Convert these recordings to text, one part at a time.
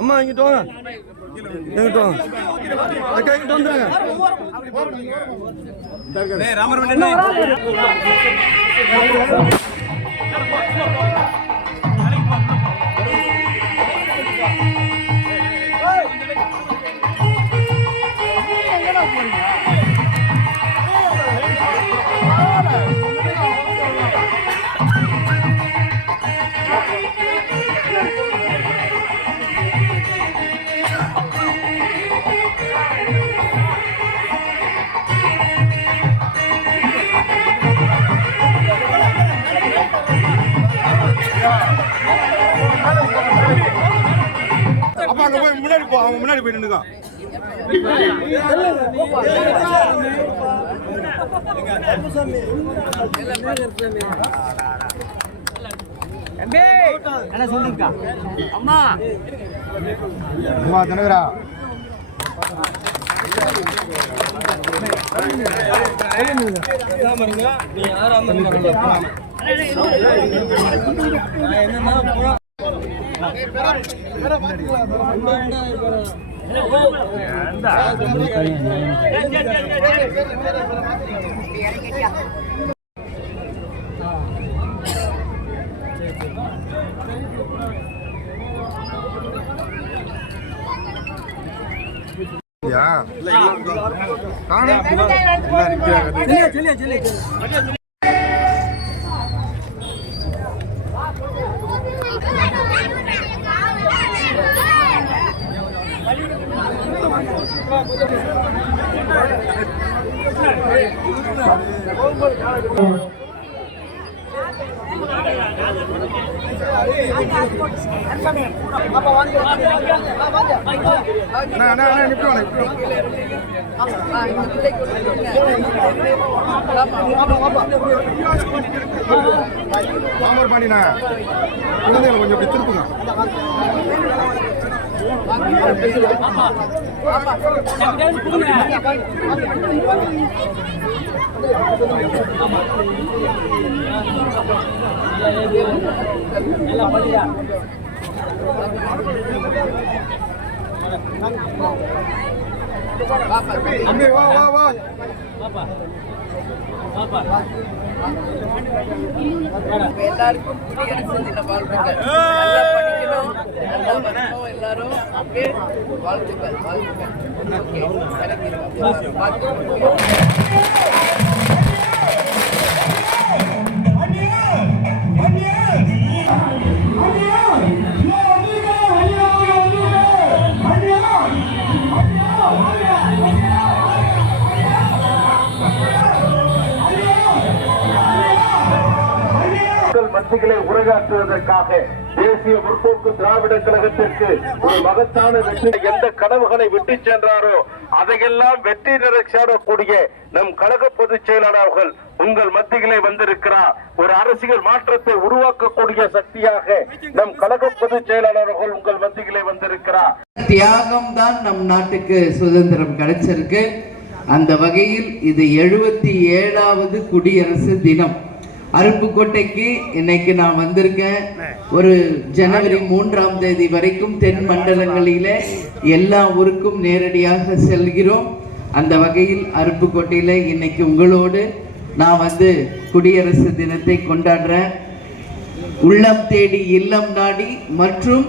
அம்மா இங்கிட்டு வாங்க, எங்கிட்ட வாங்க, இங்கிட்டு வந்துருங்க. முன்னாடி போ, அவங்க முன்னாடி போய் நின்னுக்கோ. என்ன சொல்லிருக்கா அம்மா அம்மா தனகரா நீ யாரும் பாண்டினா குழந்தைகளை கொஞ்சம் அப்படி திருப்புங்க. வா வா வா எல்லாருக்கும் குடியரசு தின வாழ்த்துக்கள். நல்லா படிக்கணும், நல்லா வரணும், எல்லாரும் வாழ்த்துக்கள் வாழ்த்துக்கள். மத்திகளை உரையாற்றுவதற்காக தேசிய முற்போக்கு திராவிட கழகத்திற்கு ஒரு மகத்தான வெற்றி, எந்த கனவுகளை விட்டு சென்றாரோ அதையெல்லாம் வெற்றி நிலை சேரக்கூடிய நம் கழக பொதுச் செயலாளர்கள் உங்கள் மத்திகளை வந்திருக்கிறார். ஒரு அரசியல் மாற்றத்தை உருவாக்கக்கூடிய சக்தியாக நம் கழக பொதுச் செயலாளர்கள் உங்கள் மத்திகளை வந்திருக்கிறார். தியாகம் தான் நம் நாட்டுக்கு சுதந்திரம் கிடைச்சிருக்கு. அந்த வகையில் இது 77வது குடியரசு தினம். அருப்புக்கோட்டைக்கு இன்னைக்கு நான் வந்திருக்கேன். ஒரு ஜனவரி 3ஆம் தேதி வரைக்கும் தென் மண்டலங்களில எல்லா ஊருக்கும் நேரடியாக செல்கிறோம். அந்த வகையில் அருப்புக்கோட்டையில இன்னைக்கு உங்களோடு நான் வந்து குடியரசு தினத்தை கொண்டாடுறேன். உள்ளம் தேடி இல்லம் நாடி மற்றும்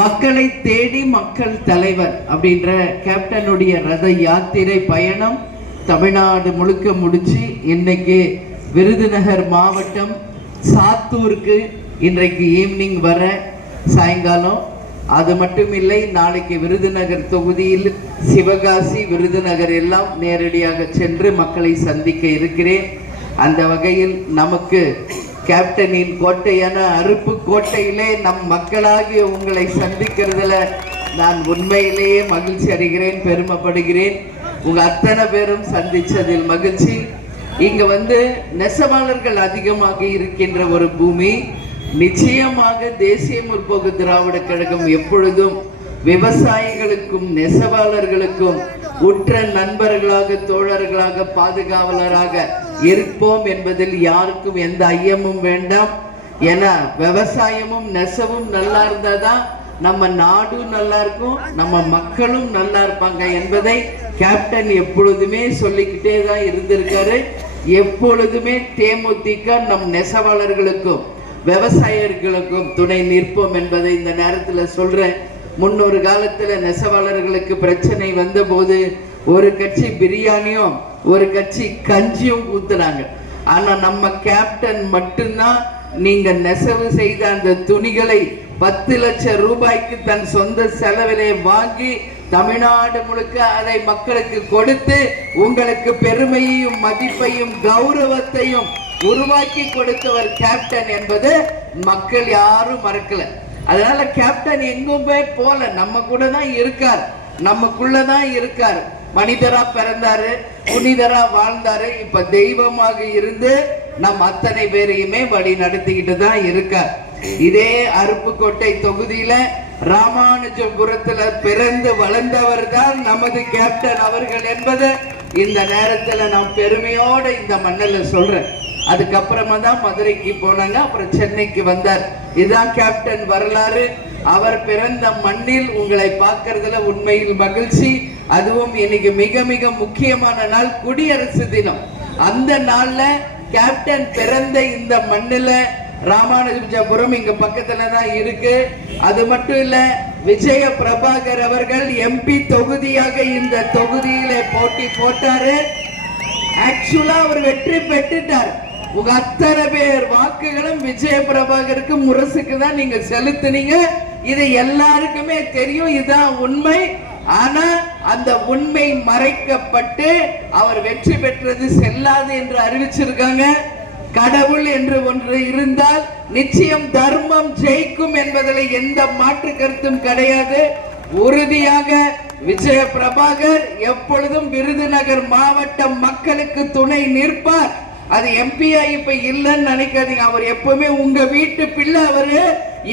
மக்களை தேடி மக்கள் தலைவர் அப்படின்ற கேப்டனுடைய ரத யாத்திரை பயணம் தமிழ்நாடு முழுக்க முடிச்சு இன்னைக்கு விருதுநகர் மாவட்டம் சாத்தூருக்கு இன்றைக்கு ஈவினிங் வர சாயங்காலம். அது மட்டும் இல்லை, நாளைக்கு விருதுநகர் தொகுதியில் சிவகாசி விருதுநகர் எல்லாம் நேரடியாக சென்று மக்களை சந்திக்க இருக்கிறேன். அந்த வகையில் நமக்கு கேப்டனின் கோட்டையான அருப்புக்கோட்டையிலே நம் மக்களாகிய உங்களை சந்திக்கிறதுல நான் உண்மையிலேயே மகிழ்ச்சி அடைகிறேன், பெருமைப்படுகிறேன். உங்க அத்தனை பேரும் சந்திச்சதில் மகிழ்ச்சி. இங்க வந்து நெசவாளர்கள் அதிகமாக இருக்கின்ற ஒரு பூமி. நிச்சயமாக தேசிய முற்போக்கு திராவிட கழகம் எப்பொழுதும் விவசாயிகளுக்கும் நெசவாளர்களுக்கும் உற்ற நண்பர்களாக தோழர்களாக பாதுகாவலராக இருப்போம் என்பதில் யாருக்கும் எந்த ஐயமும் வேண்டாம். ஏன்னா விவசாயமும் நெசவும் நல்லா இருந்தாதான் நம்ம நாடும் நல்லா இருக்கும், நம்ம மக்களும் நல்லா இருப்பாங்க என்பதை கேப்டன் எப்பொழுதுமே சொல்லிக்கிட்டே தான் இருந்திருக்காரு. எப்பொழுதுமே தேமுதிக நம் நெசவாளர்களுக்கும் விவசாயிகளுக்கும் துணை நிற்போம் என்பதை இந்த நேரத்தில் சொல்றேன். முன்னொரு காலத்துல நெசவாளர்களுக்கு பிரச்சனை வந்த போது ஒரு கட்சி பிரியாணியும் ஒரு கட்சி கஞ்சியும் ஊத்துனாங்க. ஆனா நம்ம கேப்டன் மட்டும்தான் நீங்க நெசவு செய்த அந்த துணிகளை 10 லட்சம் ரூபாய்க்கு தன் சொந்த செலவிலே வாங்கி தமிழ்நாடு முழுக்க அதை மக்களுக்கு கொடுத்து உங்களுக்கு பெருமையையும் மதிப்பையும் கௌரவத்தையும் உருவாக்கி கொடுத்தவர் கேப்டன் என்பது மக்கள் யாரும் மறக்கல. அதனால கேப்டன் எங்குமே போல, நம்ம கூட தான் இருக்கார், நமக்குள்ளதான் இருக்கார். மனிதரா பிறந்தாரு, புனிதரா வாழ்ந்தாரு, இப்ப தெய்வமாக இருந்து நம் அத்தனை பேரையுமே வழி நடத்திக்கிட்டு தான் இருக்கார். இதே அருப்புக்கோட்டை தொகுதியில ராமானுஜபுரத்துல பிறந்து வளர்ந்தவர் தான் நமது கேப்டன் அவர்கள் என்பது இந்த நேரத்துல நான் பெருமையோட இந்த மண்ணில் சொல்றேன். அதுக்கப்புறமா தான் மதுரைக்கு போனாங்க, அப்புறம் சென்னைக்கு வந்தார். இதுதான் கேப்டன் வரலாறு. அவர் பிறந்த மண்ணில் உங்களை பார்க்கறதுல உண்மையில் மகிழ்ச்சி. அதுவும் இன்னைக்கு மிக மிக முக்கியமான நாள், குடியரசு தினம். அந்த நாள்ல கேப்டன் பிறந்த இந்த மண்ணில ராமானுஜபுரம் இங்க பக்கத்துல தான் இருக்கு. அது மட்டும் இல்ல, விஜய பிரபாகர் அவர்கள் எம்பி தொகுதியாக இந்த தொகுதியில போட்டி போட்டாரு. ஆக்சுவலா அவர் வெற்றி பெற்றுட்டார். உங்க அத்தனை பேர் வாக்குகளும் விஜய பிரபாகருக்கு முரசுக்கு தான் நீங்க செலுத்தினீங்க. இது எல்லாருக்குமே தெரியும், இதுதான் உண்மை. ஆனா அந்த உண்மை மறைக்கப்பட்டு அவர் வெற்றி பெற்றது செல்லாது என்று அறிவிச்சிருக்காங்க. கடவுள் என்று ஒன்று இருந்தால் நிச்சயம் தர்மம் ஜெயிக்கும் என்பதில் எந்த மாற்று கருத்தும் கிடையாது. உறுதியாக விஜய பிரபாகர் எப்பொழுதும் விருதுநகர் மாவட்ட மக்களுக்கு துணை நிற்பார். அது எம்பியா இப்ப இல்லைன்னு நினைக்காதீங்க, அவர் எப்பவுமே உங்க வீட்டு பிள்ளை. அவரு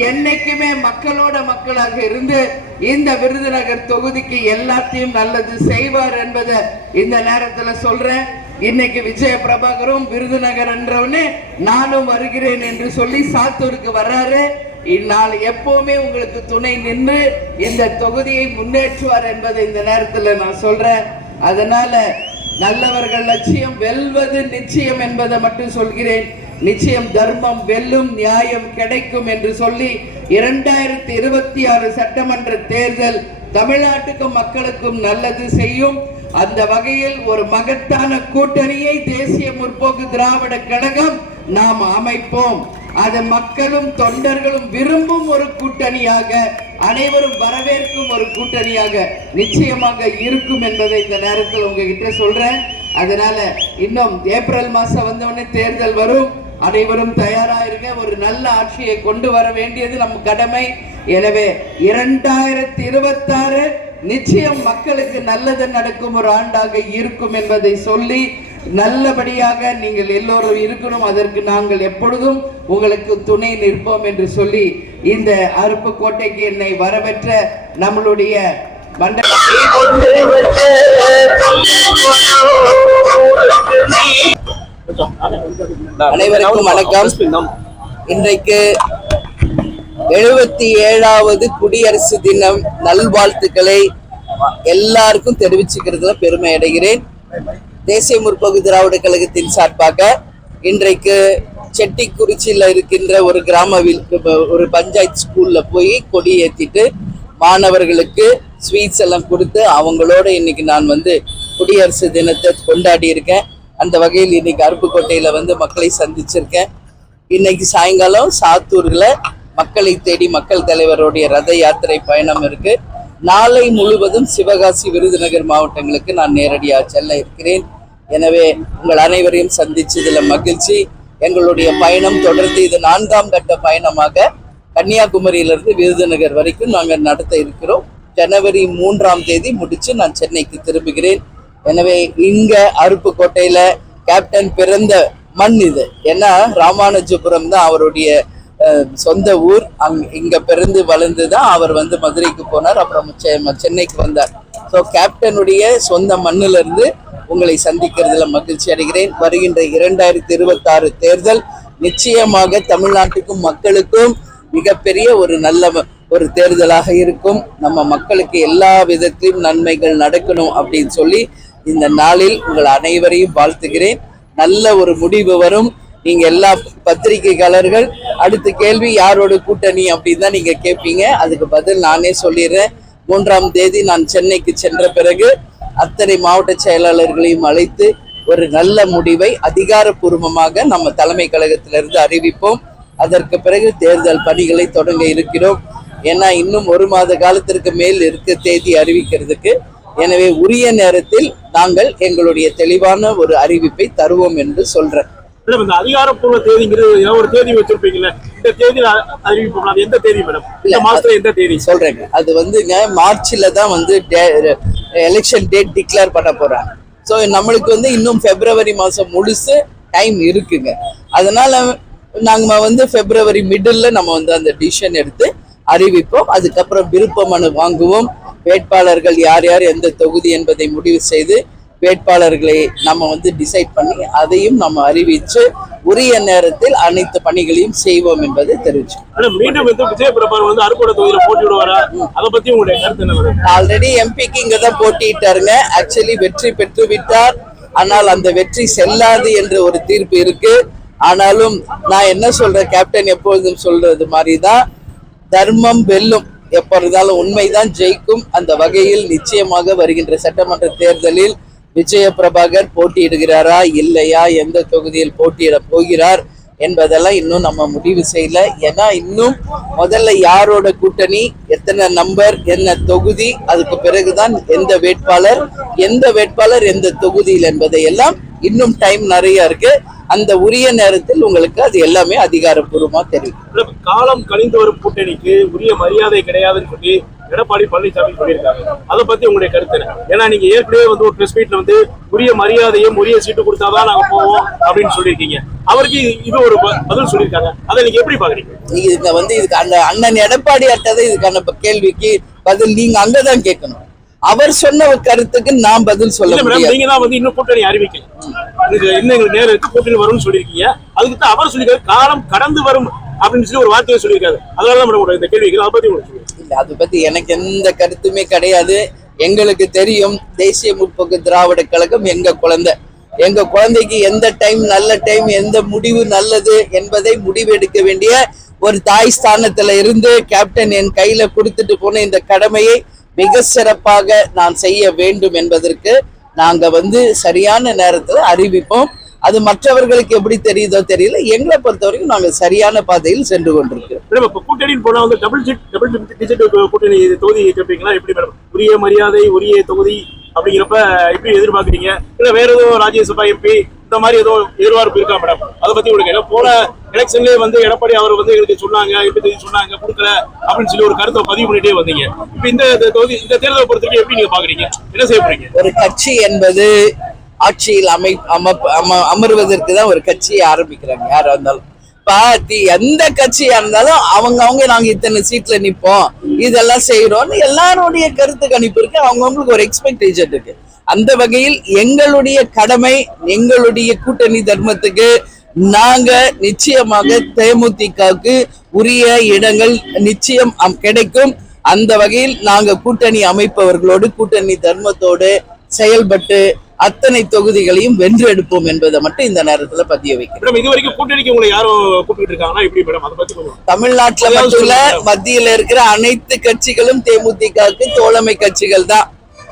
என்னைக்குமே மக்களோட மக்களாக இருந்து இந்த விருதுநகர் தொகுதிக்கு எல்லாத்தையும் நல்லது செய்வார் என்பதை இந்த நேரத்துல சொல்றேன். இன்னைக்கு விஜய பிரபாகரும் விருதுநகர் என்றவனே நானும் வருகிறேன் என்று சொல்லி சாத்தூருக்கு வர்றாரு. இந்நாள் எப்பவுமே உங்களுக்கு துணை நின்று இந்த தொகுதியை முன்னேற்றுவார் என்பதை இந்த நேரத்தில் நான் சொல்றேன். அதனால நல்லவர்கள் லட்சியம் வெல்வது நிச்சயம் என்பதை மட்டும் சொல்கிறேன். நிச்சயம் தர்மம் வெல்லும், நியாயம் கிடைக்கும் என்று சொல்லி 2026 சட்டமன்ற தேர்தல் தமிழ்நாட்டுக்கும் மக்களுக்கும் நல்லது செய்யும். அந்த வகையில் ஒரு மகத்தான கூட்டணியை தேசிய முற்போக்கு திராவிட கழகம் நாம் அமைப்போம். அது மக்களும் தொண்டர்களும் விரும்பும் ஒரு கூட்டணியாக, அனைவரும் வரவேற்கும் ஒரு கூட்டணியாக நிச்சயமாக இருக்கும் என்பதை இந்த நேரத்தில் உங்ககிட்ட சொல்றேன். அதனால இன்னும் ஏப்ரல் மாசம் வந்தவொடனே தேர்தல் வரும், அனைவரும் தயாரா இருங்க. ஒரு நல்ல ஆட்சியை கொண்டு வர வேண்டியது நம் கடமை. எனவே 2026 நிச்சயம் மக்களுக்கு நல்லது நடக்கும் ஒரு ஆண்டாக இருக்கும் என்பதை சொல்லி, நல்லபடியாக நீங்கள் எல்லோரும் இருக்கணும், அதற்கு நாங்கள் எப்பொழுதும் உங்களுக்கு துணை நிற்போம் என்று சொல்லி இந்த அருப்புக்கோட்டைக்கு என்னை வரவேற்ற நம்மளுடைய அனைவருக்கும் வணக்கம். இன்றைக்கு 77வது குடியரசு தினம் நல்வாழ்த்துக்களை எல்லாருக்கும் தெரிவிச்சுக்கிறதுல பெருமை அடைகிறேன். தேசிய முற்போக்கு திராவிட கழகத்தின் சார்பாக இன்றைக்கு செட்டிக்குறிச்சியில் இருக்கின்ற ஒரு ஒரு பஞ்சாயத்து ஸ்கூல்ல போய் கொடி ஏற்றிட்டு மாணவர்களுக்கு ஸ்வீட்ஸ் எல்லாம் கொடுத்து அவங்களோட இன்னைக்கு நான் குடியரசு தினத்தை கொண்டாடி இருக்கேன். அந்த வகையில் இன்னைக்கு அருப்புக்கோட்டையில மக்களை சந்திச்சிருக்கேன். இன்னைக்கு சாயங்காலம் சாத்தூர்ல மக்களை தேடி மக்கள் தலைவருடைய ரத யாத்திரை பயணம் இருக்கு. நாளை முழுவதும் சிவகாசி விருதுநகர் மாவட்டங்களுக்கு நான் நேரடியாக செல்ல இருக்கிறேன். எனவே உங்கள் அனைவரையும் சந்திச்சதுல மகிழ்ச்சி. எங்களுடைய பயணம் தொடர்ந்து இது 4ஆம் கட்ட பயணமாக கன்னியாகுமரியிலிருந்து விருதுநகர் வரைக்கும் நாங்கள் நடத்த இருக்கிறோம். ஜனவரி 3ஆம் தேதி முடிச்சு நான் சென்னைக்கு திரும்புகிறேன். எனவே இங்க அருப்புக்கோட்டையில கேப்டன் பிறந்த மண் இது. ஏன்னா ராமானுஜபுரம் தான் அவருடைய சொந்த ஊர். இங்க பிறந்து வளர்ந்து தான் அவர் மதுரைக்கு போனார், அப்புறம் சென்னைக்கு வந்தார். ஸோ கேப்டனுடைய சொந்த மண்ணில இருந்து உங்களை சந்திக்கிறதுல மகிழ்ச்சி அடைகிறேன். வருகின்ற 2026 தேர்தல் நிச்சயமாக தமிழ்நாட்டுக்கும் மக்களுக்கும் மிகப்பெரிய ஒரு நல்ல ஒரு தேர்தலாக இருக்கும். நம்ம மக்களுக்கு எல்லா விதத்திலும் நன்மைகள் நடக்கணும் அப்படின்னு சொல்லி இந்த நாளில் உங்கள் அனைவரையும் வாழ்த்துகிறேன். நல்ல ஒரு முடிவு வரும். நீங்க எல்லா பத்திரிகையாளர்கள் அடுத்த கேள்வி யாரோட கூட்டணி அப்படின்னு தான் நீங்க கேட்பீங்க. அதுக்கு பதில் நானே சொல்லிடுறேன். 3ஆம் தேதி நான் சென்னைக்கு சென்ற பிறகு அத்தனை மாவட்ட செயலாளர்களையும் அழைத்து ஒரு நல்ல முடிவை அதிகாரப்பூர்வமாக நம்ம தலைமை கழகத்திலிருந்து அறிவிப்போம். அதற்கு பிறகு தேர்தல் பணிகளை தொடங்க இருக்கிறோம். ஏன்னா இன்னும் 1 மாத காலத்திற்கு மேல் இருக்க தேதி அறிவிக்கிறதுக்கு. எனவே உரிய நேரத்தில் நாங்கள் எங்களுடைய தெளிவான ஒரு அறிவிப்பை தருவோம் என்று சொல்றேன். இந்த அதிகாரப்பூர்வ தேதிங்கிறது ஒரு தேதி வச்சிருப்பீங்கல்ல, இந்த தேதியில அறிவிப்போம். அது எந்த தேதி மேடம்? இந்த மாசத்துல எந்த தேதி சொல்றேங்க? அது வந்துங்க மார்ச்ல தான் வந்து எலெக்ஷன் டேட் டிக்ளேர் பண்ண போறாங்க. ஸோ நம்மளுக்கு வந்து இன்னும் பிப்ரவரி மாசம் முழுசு டைம் இருக்குங்க. அதனால நாங்க வந்து பிப்ரவரி மிடில் நம்ம வந்து அந்த டிசிஷன் எடுத்து அறிவிப்போம். அதுக்கப்புறம் விருப்ப மனு வாங்குவோம். வேட்பாளர்கள் யார் யார் எந்த தொகுதி என்பதை முடிவு செய்து வேட்பாளர்களை நம்ம வந்து டிசைட் பண்ணி அதையும் நம்ம அறிவிச்சு உரிய நேரத்தில் அனைத்து பணிகளையும் செய்வோம் என்பதை தெரிவிச்சோம். மீண்டும் விஜய் பிரபாகர் வந்து அருக்கோண தொகுதியில போட்டியிடுவாரா? அதை பத்தி உங்களுடைய கருத்து என்ன? ஆல்ரெடி எம்பிக்கு இங்க தான் போட்டிட்டாருங்க. ஆக்சுவலி வெற்றி பெற்று விட்டார். ஆனால் அந்த வெற்றி செல்லாது என்ற ஒரு தீர்ப்பு இருக்கு. ஆனாலும் நான் என்ன சொல்றேன், கேப்டன் எப்பொழுதும் சொல்றது மாதிரிதான், தர்மம் வெல்லும். எப்ப இருந்தாலும் உண்மைதான் ஜெயிக்கும். அந்த வகையில் நிச்சயமாக வருகின்ற சட்டமன்ற தேர்தலில் விஜய பிரபாகர் போட்டியிடுகிறாரா இல்லையா, எந்த தொகுதியில் போட்டியிட போகிறார் என்பதெல்லாம் இன்னும் நம்ம முடிவு செய்யல. ஏன்னா இன்னும் முதல்ல யாரோட கூட்டணி, எத்தனை நம்பர், என்ன தொகுதி, அதுக்கு பிறகுதான் எந்த வேட்பாளர் எந்த தொகுதியில் என்பதை எல்லாம் இன்னும் டைம் நிறைய இருக்கு. அந்த உரிய நேரத்தில் உங்களுக்கு அது எல்லாமே அதிகாரப்பூர்வமா தெரியும். காலம் கழிந்து வரும் கூட்டணிக்கு உரிய மரியாதை கிடையாதுன்னு சொல்லி எடப்பாடி பழனிசாமி சொல்லியிருக்காங்க. அதை பத்தி உங்களுடைய கருத்து என்ன? ஏன்னா நீங்க ஏற்கனவே வந்து ஒரு பிரஸ் மீட்ல வந்து உரிய மரியாதையும் உரிய சீட்டு கொடுத்தாதான் நாங்க போவோம் அப்படின்னு சொல்லியிருக்கீங்க. அவருக்கு இது ஒரு பதில் சொல்லியிருக்காங்க. அதை நீங்க எப்படி பாக்குறீங்க? இதுக்கு அந்த அண்ணன் எடப்பாடி அட்டதை இதுக்கான கேள்விக்கு பதில் நீங்க அங்கதான் கேட்கணும். அவர் சொன்ன கருத்துக்கு நான் பதில் சொல்ல முடியாது. நீங்க தான் வந்து இன்னும் கூட்டணி அறிவிக்கல, இன்னும் எங்களுக்கு நேரம் இருக்கு, கூட்டணி வரும்னு சொல்லியிருக்கீங்க. அதுக்கு தான் அவர் சொல்லியிருக்காரு காலம் கடந்து வரும் அப்படின்னு சொல்லி ஒரு வார்த்தையை சொல்லியிருக்காரு. அதனாலதான் இந்த கேள்விக்கு அதை பத்தி இல்ல, அதை பத்தி எனக்கு எந்த கருத்துமே கிடையாது. எங்களுக்கு தெரியும், தேசிய முற்போக்கு திராவிட கழகம் எங்க குழந்தைக்கு எந்த டைம் நல்ல டைம், எந்த முடிவு நல்லது என்பதை முடிவெடுக்க வேண்டிய ஒரு தாய் ஸ்தானத்துல இருந்து கேப்டன் என் கையில கொடுத்துட்டு போன இந்த கடமையை மிக சிறப்பாக நான் செய்ய வேண்டும் என்பதற்கு நாங்க வந்து சரியான நேரத்துல அறிவிப்போம். அது மற்றவர்களுக்கு எப்படி தெரியுதோ தெரியல. எங்களை பொறுத்த வரைக்கும் நாங்கள் சரியான பாதையில் சென்று கொண்டிருக்கிறோம். கூட்டணின்னு போனா வந்து டபுள் டிஜிட் கூட்டணி தொகுதி கேட்பீங்களா? எப்படி மேடம் உரிய மரியாதை உரிய தொகுதி அப்படிங்கிறப்ப எப்படி எதிர்பார்க்குறீங்க? இல்ல வேற ஏதோ ராஜ்யசபா எம்பி இந்த மாதிரி ஏதோ எதிர்பார்ப்பு இருக்கா மேடம்? அதை பத்தி உங்களுக்கு என்ன? போன எலெக்ஷன்லேயே வந்து எடப்பாடி அவர் வந்து எங்களுக்கு சொன்னாங்க, எப்படி சொன்னாங்க, கொடுக்கல அப்படின்னு சொல்லி ஒரு கருத்தை பதிவு பண்ணிட்டே வந்தீங்க. இப்ப இந்த தொகுதி இந்த தேர்தலை பொறுத்தவரைக்கும் எப்படி நீங்க பாக்குறீங்க? என்ன செய்ய போறீங்க? ஒரு கட்சி என்பது ஆட்சியில் அமர்வதற்கு தான் ஒரு கட்சியை ஆரம்பிக்கிறாங்க. யாரா இருந்தாலும் பார்ட்டி எந்த கட்சியா இருந்தாலும் அவங்க நாங்க இத்தனை சீட்ல நிப்போம், இதெல்லாம் செய்யறோம்னு எல்லாருடைய கருத்து கணிப்பு இருக்கு. அவங்கவுங்களுக்கு ஒரு எக்ஸ்பெக்டேஷன் இருக்கு. அந்த வகையில் எங்களுடைய கடமை, எங்களுடைய கூட்டணி தர்மத்துக்கு நாங்க நிச்சயமாக தேமுதிகவுக்கு உரிய இடங்கள் நிச்சயம் கிடைக்கும். அந்த வகையில் நாங்க கூட்டணி அமைப்பவர்களோடு கூட்டணி தர்மத்தோடு செயல்பட்டு அத்தனை தொகுதிகளையும் வென்று எடுப்போம் என்பதை மட்டும் இந்த நேரத்துல பதிய வைக்கிறோம். இதுவரைக்கும் கூட்டணிக்கு உங்களை யாரும் கூப்பிட்டு இருக்காங்கன்னா எப்படி மேடம்? அதை பத்தி தமிழ்நாட்டுல மட்டும் மத்தியில இருக்கிற அனைத்து கட்சிகளும் தேமுதிகவுக்கு தோழமை கட்சிகள் தான்.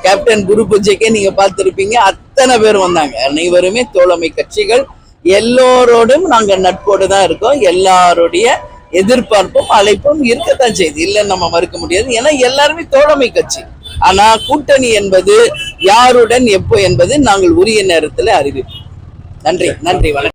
கேப்டன் குரு பூஜைக்கே நீங்க பார்த்திருப்பீங்க, அத்தனை பேர் வந்தாங்க. அனைவருமே தோழமை கட்சிகள். எல்லோரோடும் நாங்க நட்போடு தான் இருக்கோம். எல்லாருடைய எதிர்பார்ப்பும் அழைப்பும் இருக்கத்தான் செய்யுது, இல்லைன்னு நம்ம மறுக்க முடியாது. ஏன்னா எல்லாருமே தோழமை கட்சி. ஆனா கூட்டணி என்பது யாருடன் எப்போ என்பது நாங்கள் உரிய நேரத்தில் அறிவிப்போம். நன்றி, வணக்கம்.